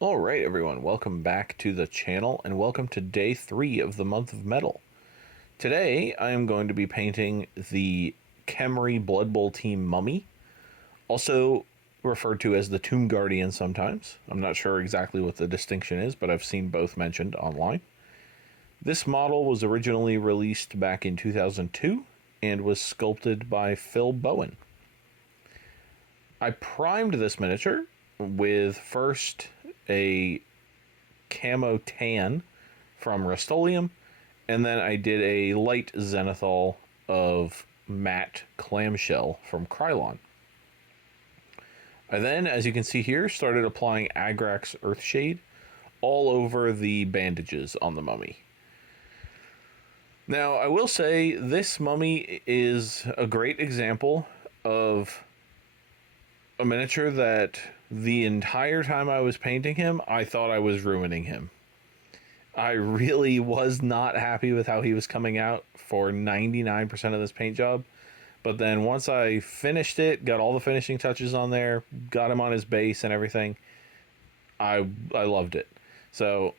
Alright everyone, welcome back to the channel and welcome to day 3 of the month of metal. Today I am going to be painting the Kemri Blood Bowl team mummy, also referred to as the Tomb Guardian sometimes. I'm not sure exactly what the distinction is, but I've seen both mentioned online. This model was originally released back in 2002 and was sculpted by Phil Bowen. I primed this miniature with first a camo tan from Rust-Oleum, and then I did a light zenithal of matte clamshell from Krylon. I then, as you can see here, started applying Agrax Earthshade all over the bandages on the mummy. Now, I will say this mummy is a great example of a miniature that the entire time I was painting him, I thought I was ruining him. I really was not happy with how he was coming out for 99% of this paint job. But then once I finished it, got all the finishing touches on there, got him on his base and everything, I loved it. So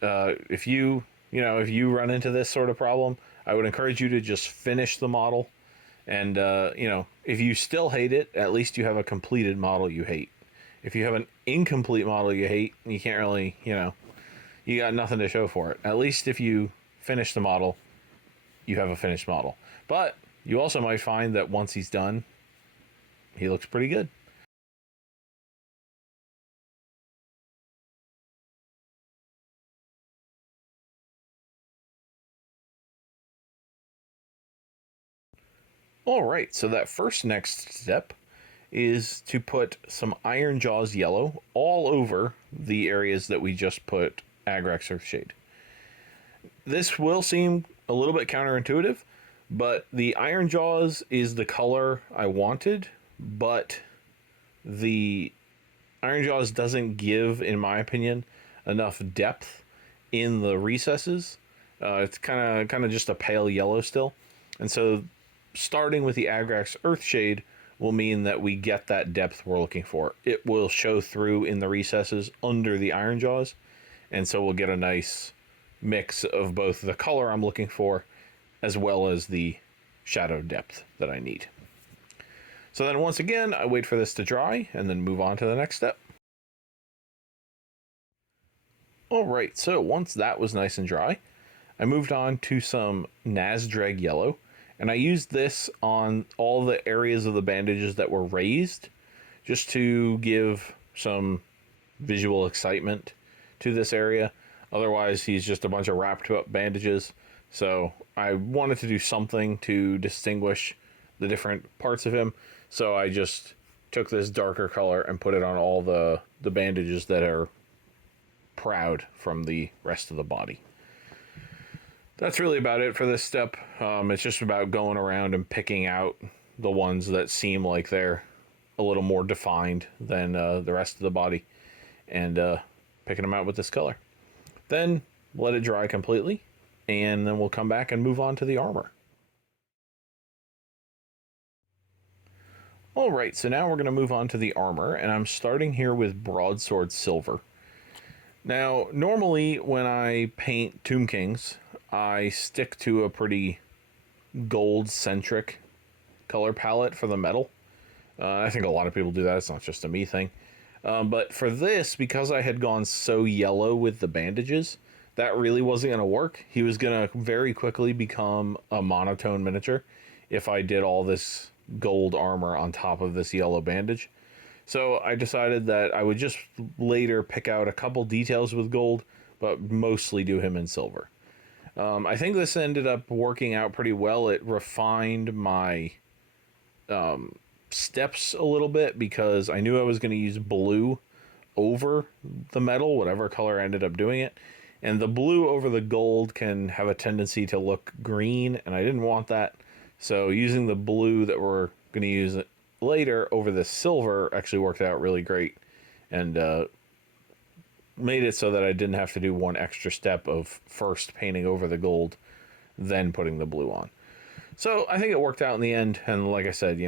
if you run into this sort of problem, I would encourage you to just finish the model. And, if you still hate it, at least you have a completed model you hate. If you have an incomplete model you hate, you can't really, you got nothing to show for it. At least if you finish the model, you have a finished model. But you also might find that once he's done, he looks pretty good. Alright, so that first next step is to put some Iron Jaws yellow all over the areas that we just put Agrax Earthshade. This will seem a little bit counterintuitive, but the Iron Jaws is the color I wanted, but the Iron Jaws doesn't give, in my opinion, enough depth in the recesses. It's kind of just a pale yellow still, and so starting with the Agrax Earthshade will mean that we get that depth we're looking for. It will show through in the recesses under the Iron Jaws, and so we'll get a nice mix of both the color I'm looking for as well as the shadow depth that I need. So then once again, I wait for this to dry and then move on to the next step. Alright, so once that was nice and dry, I moved on to some Nazdreg yellow, and I used this on all the areas of the bandages that were raised, just to give some visual excitement to this area. Otherwise, he's just a bunch of wrapped up bandages. So I wanted to do something to distinguish the different parts of him. So I just took this darker color and put it on all the bandages that are proud from the rest of the body. That's really about it for this step. It's just about going around and picking out the ones that seem like they're a little more defined than the rest of the body, and picking them out with this color. Then let it dry completely, and then we'll come back and move on to the armor. Alright, so now we're going to move on to the armor, and I'm starting here with Broadsword Silver. Now, normally when I paint Tomb Kings, I stick to a pretty gold-centric color palette for the metal. I think a lot of people do that. It's not just a me thing. But for this, because I had gone so yellow with the bandages, that really wasn't going to work. He was going to very quickly become a monotone miniature if I did all this gold armor on top of this yellow bandage. So I decided that I would just later pick out a couple details with gold, but mostly do him in silver. I think this ended up working out pretty well. It refined my steps a little bit because I knew I was going to use blue over the metal, whatever color I ended up doing it. And the blue over the gold can have a tendency to look green, and I didn't want that. So using the blue that we're going to use later over the silver actually worked out really great, and made it so that I didn't have to do one extra step of first painting over the gold, then putting the blue on. So I think it worked out in the end, and like I said,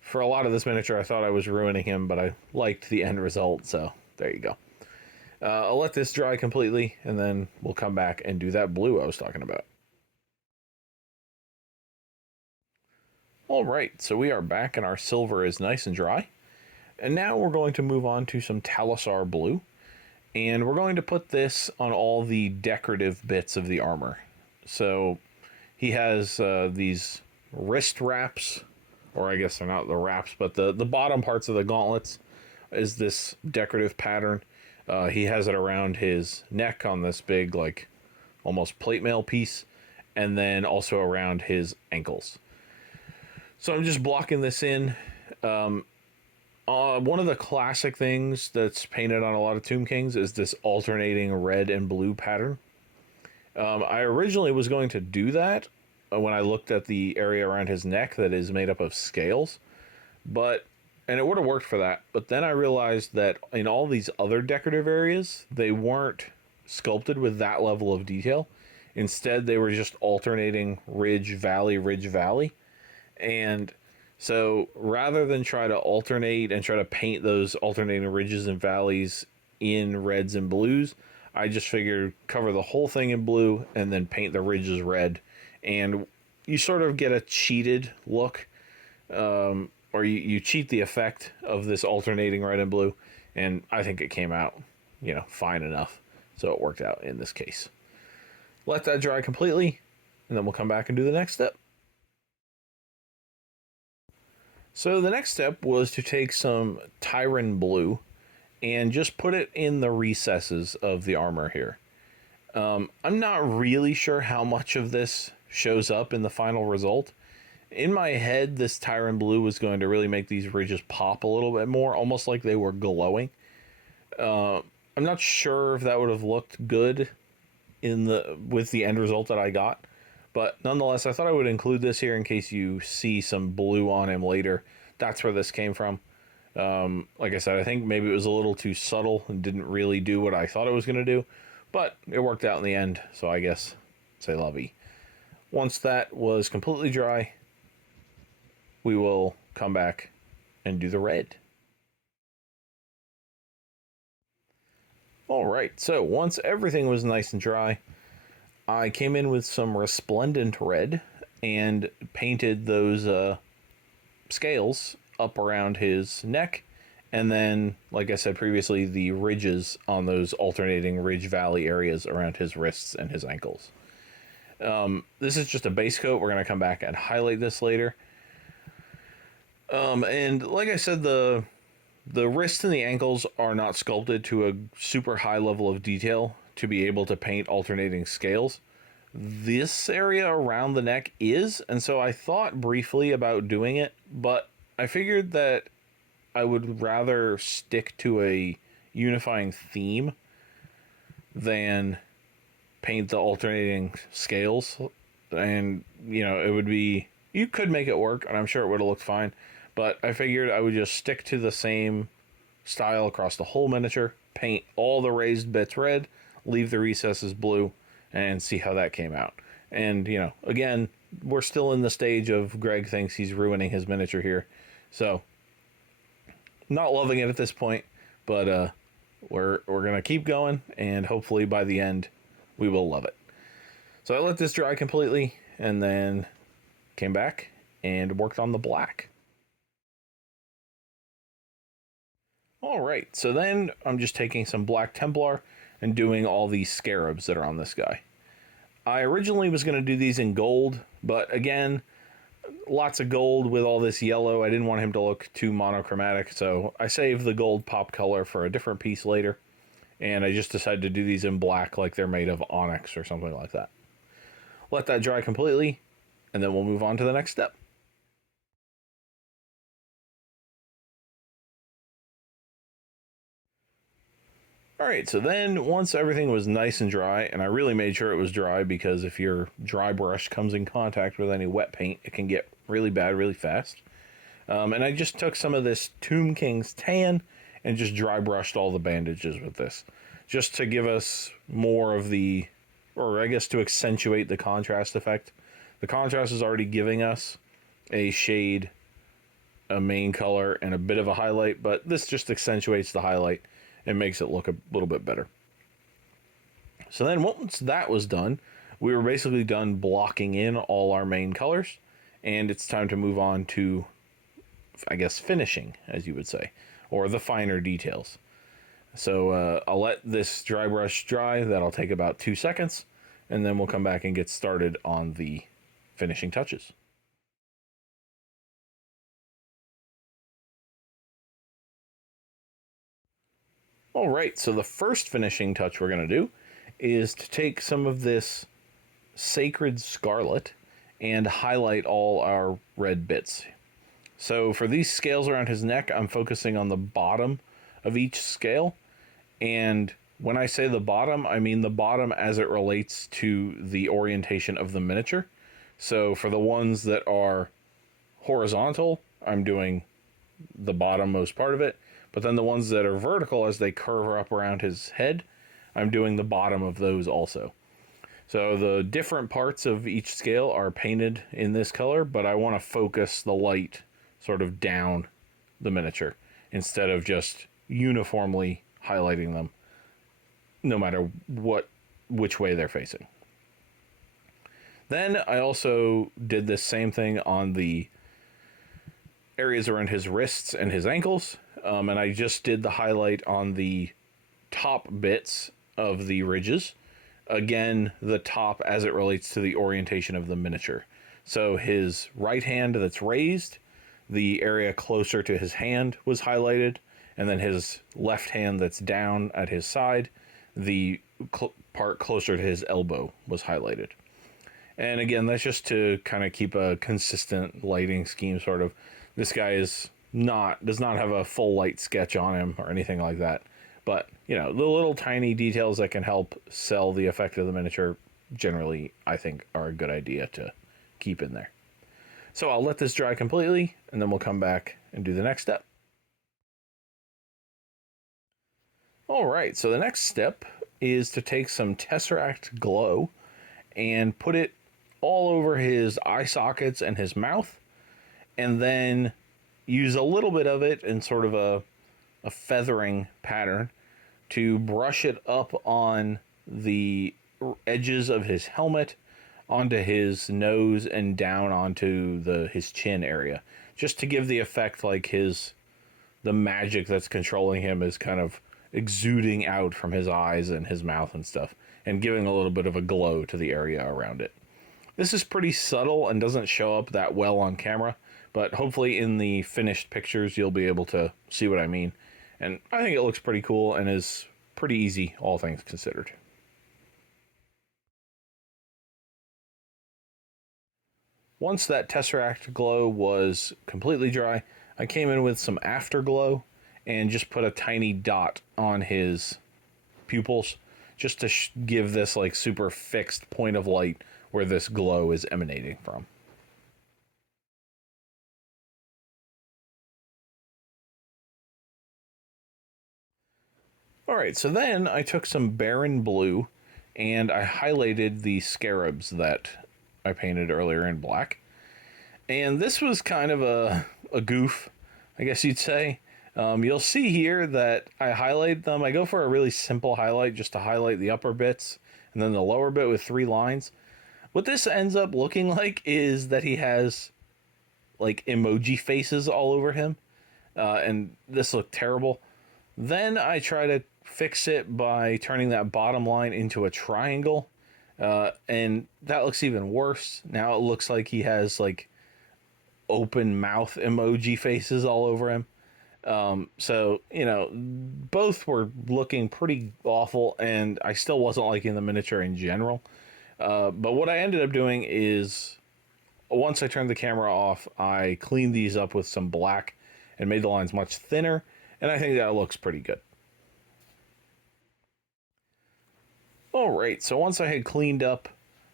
for a lot of this miniature I thought I was ruining him, but I liked the end result, so there you go. I'll let this dry completely, and then we'll come back and do that blue I was talking about. All right, so we are back, and our silver is nice and dry. And now we're going to move on to some Talisar blue. And we're going to put this on all the decorative bits of the armor. So he has these wrist wraps, or I guess they're not the wraps, but the bottom parts of the gauntlets is this decorative pattern. He has it around his neck on this big, like, almost plate mail piece, and then also around his ankles. So I'm just blocking this in. One of the classic things that's painted on a lot of Tomb Kings is this alternating red and blue pattern. I originally was going to do that when I looked at the area around his neck that is made up of scales, and it would have worked for that. But then I realized that in all these other decorative areas, they weren't sculpted with that level of detail. Instead, they were just alternating ridge, valley. And so rather than try to alternate and try to paint those alternating ridges and valleys in reds and blues, I just figured cover the whole thing in blue and then paint the ridges red. And you sort of get a cheated look, or you cheat the effect of this alternating red and blue. And I think it came out, fine enough. So it worked out in this case. Let that dry completely, and then we'll come back and do the next step. So the next step was to take some Tyran blue and just put it in the recesses of the armor here. I'm not really sure how much of this shows up in the final result. In my head, this Tyran blue was going to really make these ridges pop a little bit more, almost like they were glowing. I'm not sure if that would have looked good with the end result that I got. But nonetheless, I thought I would include this here in case you see some blue on him later. That's where this came from. Like I said, I think maybe it was a little too subtle and didn't really do what I thought it was going to do. But it worked out in the end, so I guess c'est la vie. Once that was completely dry, we will come back and do the red. All right, so once everything was nice and dry, I came in with some resplendent red and painted those scales up around his neck, and then, like I said previously, the ridges on those alternating ridge valley areas around his wrists and his ankles. This is just a base coat. We're going to come back and highlight this later. And like I said, the wrists and the ankles are not sculpted to a super high level of detail to be able to paint alternating scales. This area around the neck is, and so I thought briefly about doing it, but I figured that I would rather stick to a unifying theme than paint the alternating scales. And, it would be, you could make it work, and I'm sure it would have looked fine, but I figured I would just stick to the same style across the whole miniature, paint all the raised bits red, leave the recesses blue, and see how that came out. And, again, we're still in the stage of Greg thinks he's ruining his miniature here. So, not loving it at this point, but we're going to keep going, and hopefully by the end, we will love it. So I let this dry completely, and then came back and worked on the black. All right, so then I'm just taking some Black Templar and doing all these scarabs that are on this guy. I originally was going to do these in gold, but again, lots of gold with all this yellow. I didn't want him to look too monochromatic, so I saved the gold pop color for a different piece later, and I just decided to do these in black like they're made of onyx or something like that. Let that dry completely, and then we'll move on to the next step. Alright, so then once everything was nice and dry, and I really made sure it was dry because if your dry brush comes in contact with any wet paint, it can get really bad really fast. And I just took some of this Tomb King's tan and just dry brushed all the bandages with this. Just to give us more of the, or I guess to accentuate the contrast effect. The contrast is already giving us a shade, a main color, and a bit of a highlight, but this just accentuates the highlight It makes it look a little bit better. So then once that was done, we were basically done blocking in all our main colors, and it's time to move on to, I guess, finishing, as you would say, or the finer details. So I'll let this dry brush dry. That'll take about 2 seconds, and then we'll come back and get started on the finishing touches. All right, so the first finishing touch we're going to do is to take some of this Sacred Scarlet and highlight all our red bits. So for these scales around his neck, I'm focusing on the bottom of each scale. And when I say the bottom, I mean the bottom as it relates to the orientation of the miniature. So for the ones that are horizontal, I'm doing the bottommost part of it. But then the ones that are vertical as they curve up around his head, I'm doing the bottom of those also. So the different parts of each scale are painted in this color, but I want to focus the light sort of down the miniature instead of just uniformly highlighting them no matter which way they're facing. Then I also did the same thing on the areas around his wrists and his ankles, and I just did the highlight on the top bits of the ridges. Again, the top as it relates to the orientation of the miniature. So his right hand that's raised, the area closer to his hand was highlighted, and then his left hand that's down at his side, the part closer to his elbow was highlighted. And again, that's just to kind of keep a consistent lighting scheme, sort of. This guy does not have a full light sketch on him or anything like that. But, you know, the little tiny details that can help sell the effect of the miniature generally, I think, are a good idea to keep in there. So I'll let this dry completely, and then we'll come back and do the next step. All right, so the next step is to take some Tesseract Glow and put it all over his eye sockets and his mouth, and then use a little bit of it in sort of a feathering pattern to brush it up on the edges of his helmet, onto his nose, and down onto his chin area, just to give the effect like the magic that's controlling him is kind of exuding out from his eyes and his mouth and stuff, and giving a little bit of a glow to the area around it. This is pretty subtle and doesn't show up that well on camera, but hopefully in the finished pictures you'll be able to see what I mean. And I think it looks pretty cool and is pretty easy, all things considered. Once that Tesseract Glow was completely dry, I came in with some Afterglow and just put a tiny dot on his pupils, just to give this like super fixed point of light where this glow is emanating from. All right, so then I took some Baron Blue and I highlighted the scarabs that I painted earlier in black. And this was kind of a goof, I guess you'd say. You'll see here that I highlight them. I go for a really simple highlight just to highlight the upper bits and then the lower bit with 3 lines. What this ends up looking like is that he has like emoji faces all over him. And this looked terrible. Then I try to fix it by turning that bottom line into a triangle. And that looks even worse. Now it looks like he has like open mouth emoji faces all over him. So, you know, both were looking pretty awful, and I still wasn't liking the miniature in general. But what I ended up doing is, once I turned the camera off, I cleaned these up with some black and made the lines much thinner, and I think that looks pretty good. Alright, so once I had cleaned up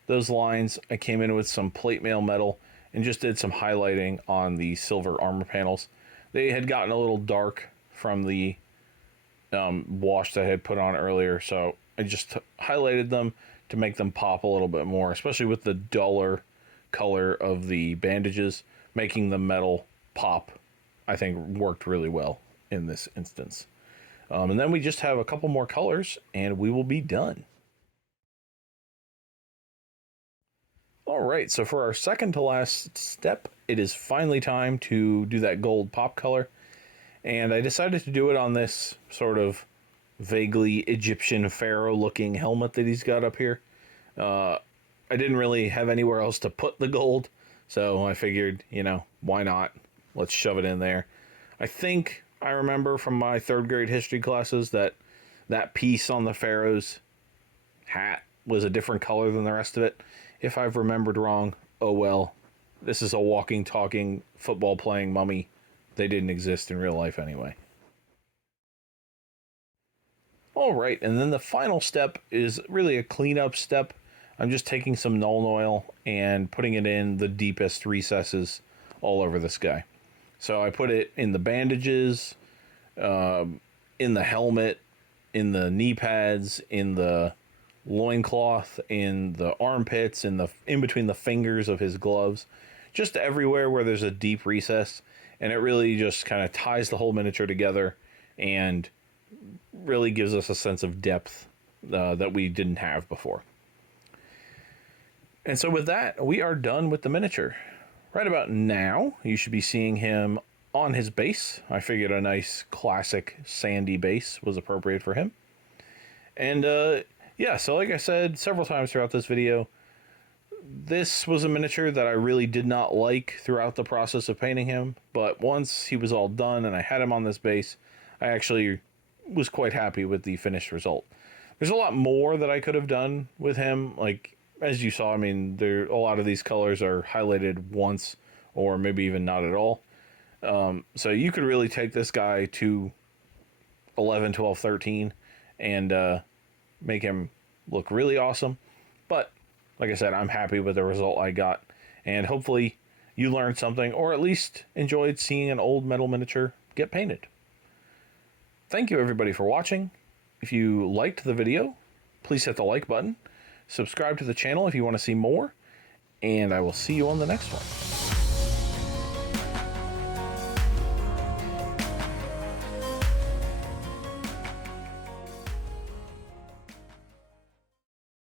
those lines, I came in with some plate mail metal and just did some highlighting on the silver armor panels. They had gotten a little dark from the wash that I had put on earlier, so I just highlighted them to make them pop a little bit more, especially with the duller color of the bandages. Making the metal pop, I think, worked really well in this instance. And then we just have a couple more colors and we will be done. All right, so for our second to last step, it is finally time to do that gold pop color. And I decided to do it on this sort of vaguely Egyptian pharaoh looking helmet that he's got up here. I didn't really have anywhere else to put the gold, so I figured, you know, why not? Let's shove it in there. I think I remember from my 3rd grade history classes that that piece on the pharaoh's hat was a different color than the rest of it. If I've remembered wrong, oh well. This is a walking, talking, football playing mummy. They didn't exist in real life anyway. All right, and then the final step is really a cleanup step. I'm just taking some Nuln Oil and putting it in the deepest recesses all over this guy. So I put it in the bandages, in the helmet, in the knee pads, in the loincloth, in the armpits, in between the fingers of his gloves, just everywhere where there's a deep recess. And it really just kind of ties the whole miniature together and really gives us a sense of depth that we didn't have before. And so with that, we are done with the miniature. Right about now, you should be seeing him on his base. I figured a nice classic sandy base was appropriate for him. And yeah, so like I said several times throughout this video, this was a miniature that I really did not like throughout the process of painting him, but once he was all done and I had him on this base, I actually was quite happy with the finished result. There's a lot more that I could have done with him, like as you saw. I mean, a lot of these colors are highlighted once or maybe even not at all. So you could really take this guy to 11, 12, 13 and make him look really awesome. But like I said, I'm happy with the result I got, and hopefully you learned something or at least enjoyed seeing an old metal miniature get painted. Thank you everybody for watching. If you liked the video, please hit the like button. Subscribe to the channel if you want to see more, and I will see you on the next one.